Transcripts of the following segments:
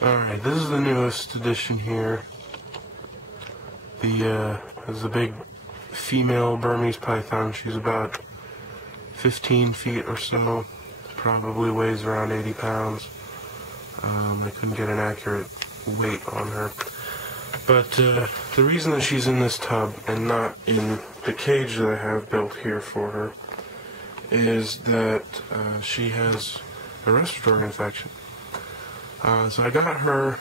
Alright, this is the newest edition here. This is a big female Burmese python. She's about 15 feet or so. Probably weighs around 80 pounds. I couldn't get an accurate weight on her. But the reason that she's in this tub and not in the cage that I have built here for her is that she has a respiratory infection. So I got her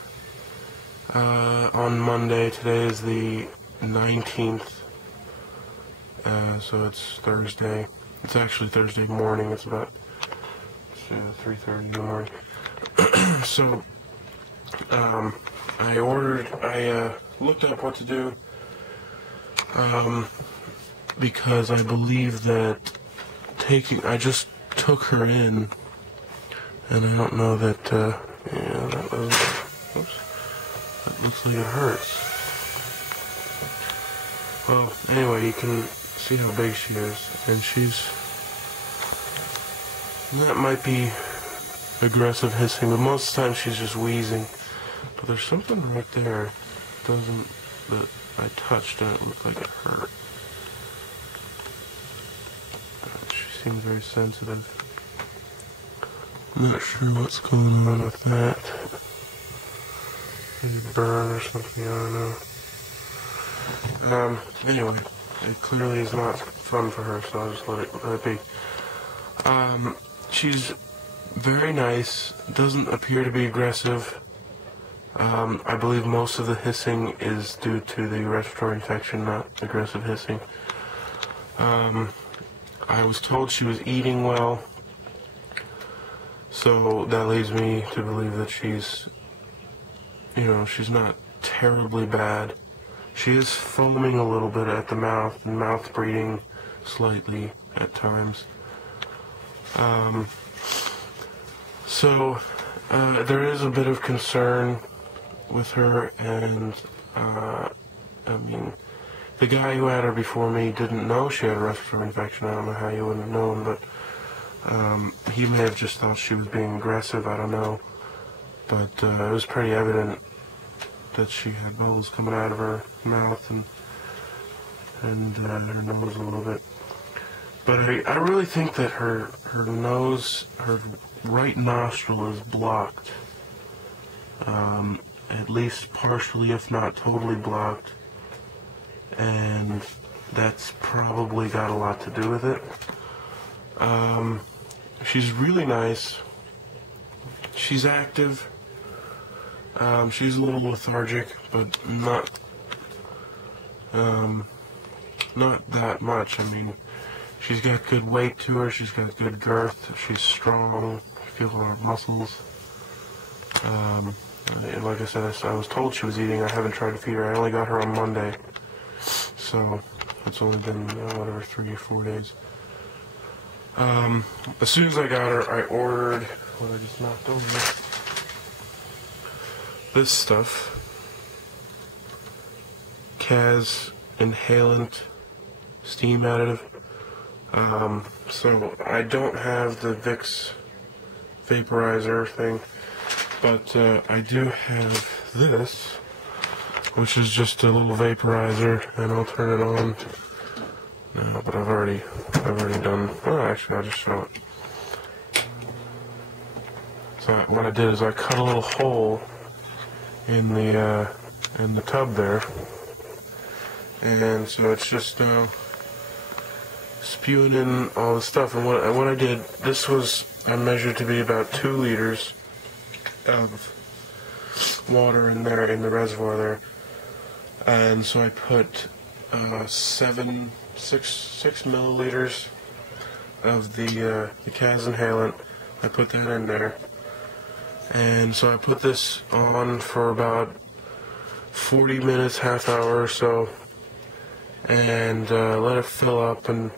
on Monday. Today is the 19th, so it's Thursday. It's actually Thursday morning. It's about 3:30 in the morning. So I looked up what to do because I believe that I just took her in, and I don't know that. Yeah, that looks like it hurts. Well, anyway, you can see how big she is, and that might be aggressive hissing, but most of the time she's just wheezing. But there's something right there that I touched and it looked like it hurt. She seems very sensitive. I'm not sure what's going on with that. Maybe a burn or something, I don't know. Anyway, it clearly is not fun for her, so I'll just let it be. She's very nice, doesn't appear to be aggressive. I believe most of the hissing is due to the respiratory infection, not aggressive hissing. I was told she was eating well. So that leads me to believe that she's not terribly bad. She is foaming a little bit at the mouth and mouth breathing slightly at times. So there is a bit of concern with her, and I mean, the guy who had her before me didn't know she had a respiratory infection. I don't know how you would have known, but he may have just thought she was being aggressive, I don't know. But it was pretty evident that she had bubbles coming out of her mouth and her nose a little bit. But I really think that her nose, her right nostril is blocked. At least partially, if not totally blocked. And that's probably got a lot to do with it. She's really nice. She's active. She's a little lethargic, but not that much. I mean, she's got good weight to her. She's got good girth. She's strong. I feel her muscles. Like I said, I was told she was eating. I haven't tried to feed her. I only got her on Monday, so it's only been whatever 3 or 4 days. As soon as I got her, I ordered what I just knocked over. This stuff. Cas inhalant steam additive. So I don't have the Vicks vaporizer thing, but I do have this, which is just a little vaporizer, and I'll turn it on. No, but I've already done. Oh, actually, I'll just show it. So what I did is I cut a little hole in the tub there, and so it's just spewing in all the stuff. And what I did, I measured to be about 2 liters of water in there in the reservoir there, and so I put 6 milliliters of the Cas inhalant. I put that in there, and so I put this on for about 40 minutes, half hour or so, and let it fill up, and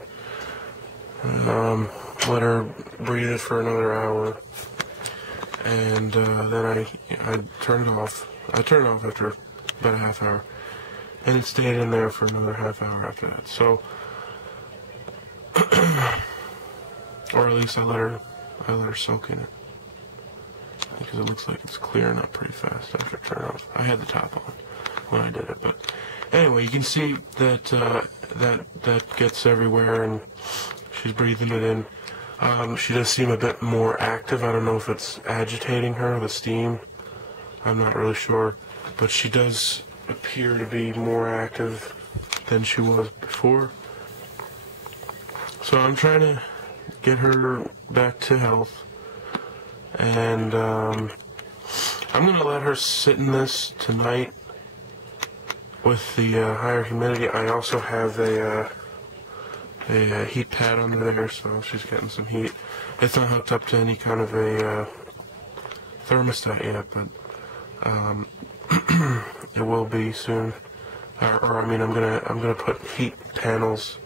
let her breathe it for another hour, and then I turned it off. I turned it off after about a half hour, and it stayed in there for another half hour after that. So, or at least I let her soak in it. because it looks like it's clearing up pretty fast after I turn it off. I had the top on when I did it, but anyway, you can see that that gets everywhere, and she's breathing it in. She does seem a bit more active. I don't know if it's agitating her, the steam. I'm not really sure, but she does appear to be more active than she was before. So I'm trying to get her back to health, and I'm going to let her sit in this tonight with the higher humidity. I also have a heat pad under there, so she's getting some heat. It's not hooked up to any kind of a thermostat yet, but it will be soon. Or I mean, I'm gonna put heat panels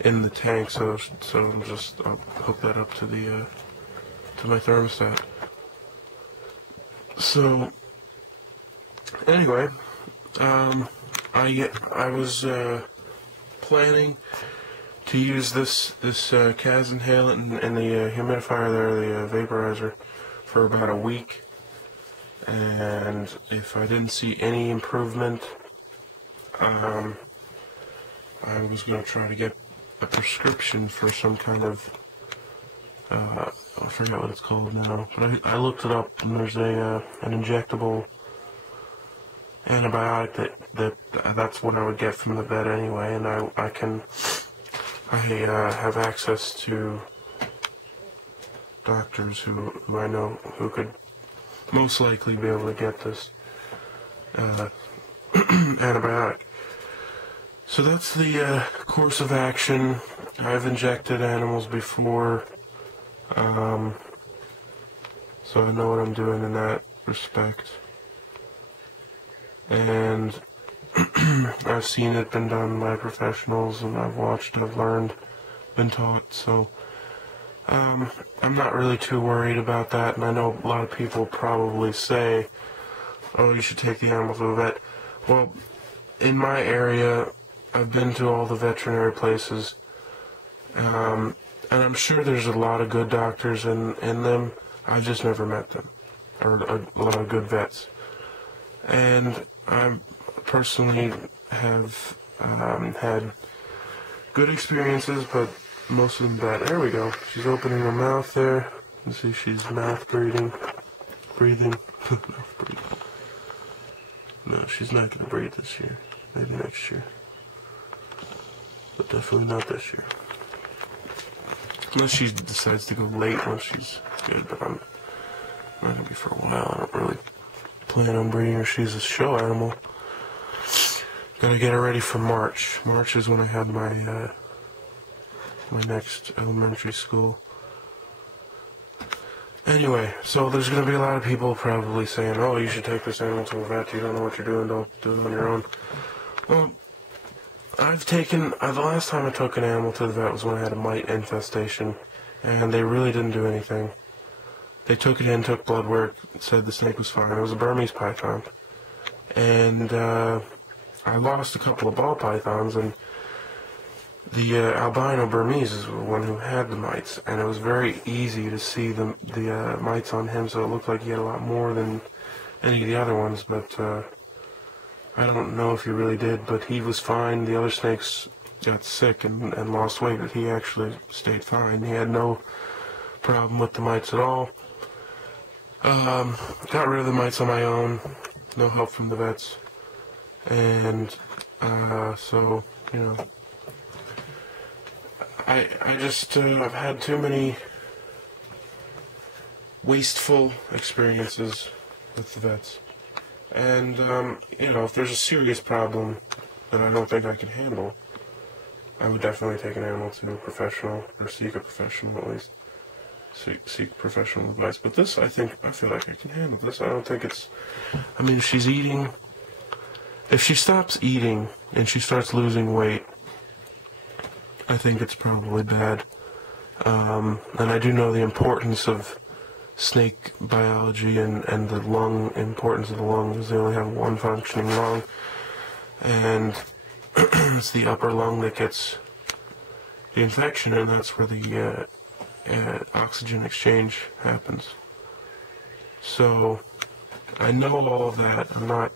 in the tank, so I'll hook that up to the to my thermostat. So anyway, I was planning to use this Cas inhalant and the humidifier there, the vaporizer, for about a week, and if I didn't see any improvement, I was going to try to get a prescription for some kind of I forget what it's called now, but I looked it up, and there's an injectable antibiotic that's what I would get from the vet anyway, and I have access to doctors who I know who could most likely be able to get this antibiotic. So that's the course of action. I've injected animals before, so I know what I'm doing in that respect. And I've seen it been done by professionals, and I've watched, I've learned, been taught, so I'm not really too worried about that. And I know a lot of people probably say, oh, you should take the animal to a vet. Well, in my area, I've been to all the veterinary places, and I'm sure there's a lot of good doctors in them. I've just never met them, or a lot of good vets. And I personally have had good experiences, but most of them bad. There we go. She's opening her mouth there. You see she's mouth breathing. Mouth breathing. No, she's not going to breathe this year. Maybe next year. But definitely not this year. Unless she decides to go late once she's good, but I'm not going to be for a while. I don't really plan on breeding her. She's a show animal. Gotta get her ready for March. March is when I have my my next elementary school. Anyway, so there's gonna be a lot of people probably saying, oh, you should take this animal to a vet, you don't know what you're doing, don't do it on your own. Well, the last time I took an animal to the vet was when I had a mite infestation, and they really didn't do anything. They took it in, took blood work, said the snake was fine. It was a Burmese python. And I lost a couple of ball pythons, and the albino Burmese is the one who had the mites, and it was very easy to see the mites on him, so it looked like he had a lot more than any of the other ones, but I don't know if he really did, but he was fine. The other snakes got sick and lost weight, but he actually stayed fine. He had no problem with the mites at all. Got rid of the mites on my own, no help from the vets, and so, you know, I just, I've had too many wasteful experiences with the vets, and, you know, if there's a serious problem that I don't think I can handle, I would definitely take an animal to a professional, or seek a professional at least. Seek professional advice. But this, I feel like I can handle this. I don't think it's, I mean, if she's eating, if she stops eating and she starts losing weight, I think it's probably bad. And I do know the importance of snake biology and the importance of the lung, because they only have one functioning lung, and it's the upper lung that gets the infection, and that's where the oxygen exchange happens. So I know all of that. I'm not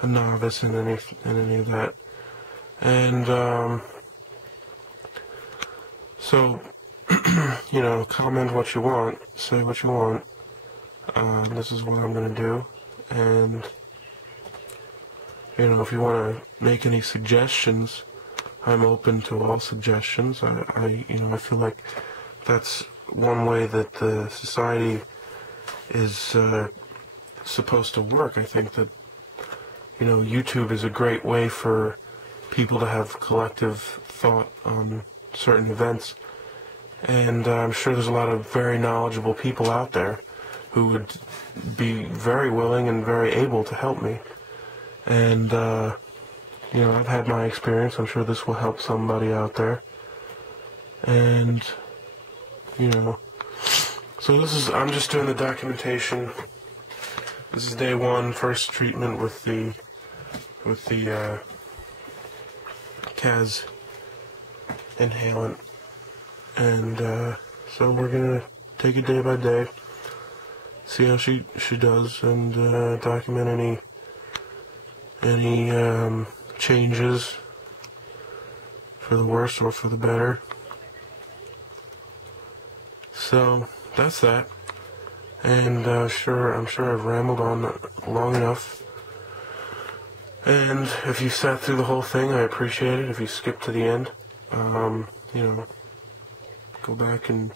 a novice in any of that. And so you know, comment what you want, say what you want. This is what I'm gonna do, and you know, if you want to make any suggestions, I'm open to all suggestions. You know, I feel like that's one way that the society is supposed to work. I think that, you know, YouTube is a great way for people to have collective thought on certain events. And I'm sure there's a lot of very knowledgeable people out there who would be very willing and very able to help me. And, you know, I've had my experience. I'm sure this will help somebody out there. And, you know, so I'm just doing the documentation. This is day one, first treatment with the CAS inhalant. And so we're gonna take it day by day, see how she does, and document any changes for the worse or for the better. So that's that. And I'm sure I've rambled on long enough. And if you sat through the whole thing, I appreciate it. If you skipped to the end, you know, go back and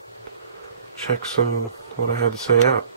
check some of what I had to say out.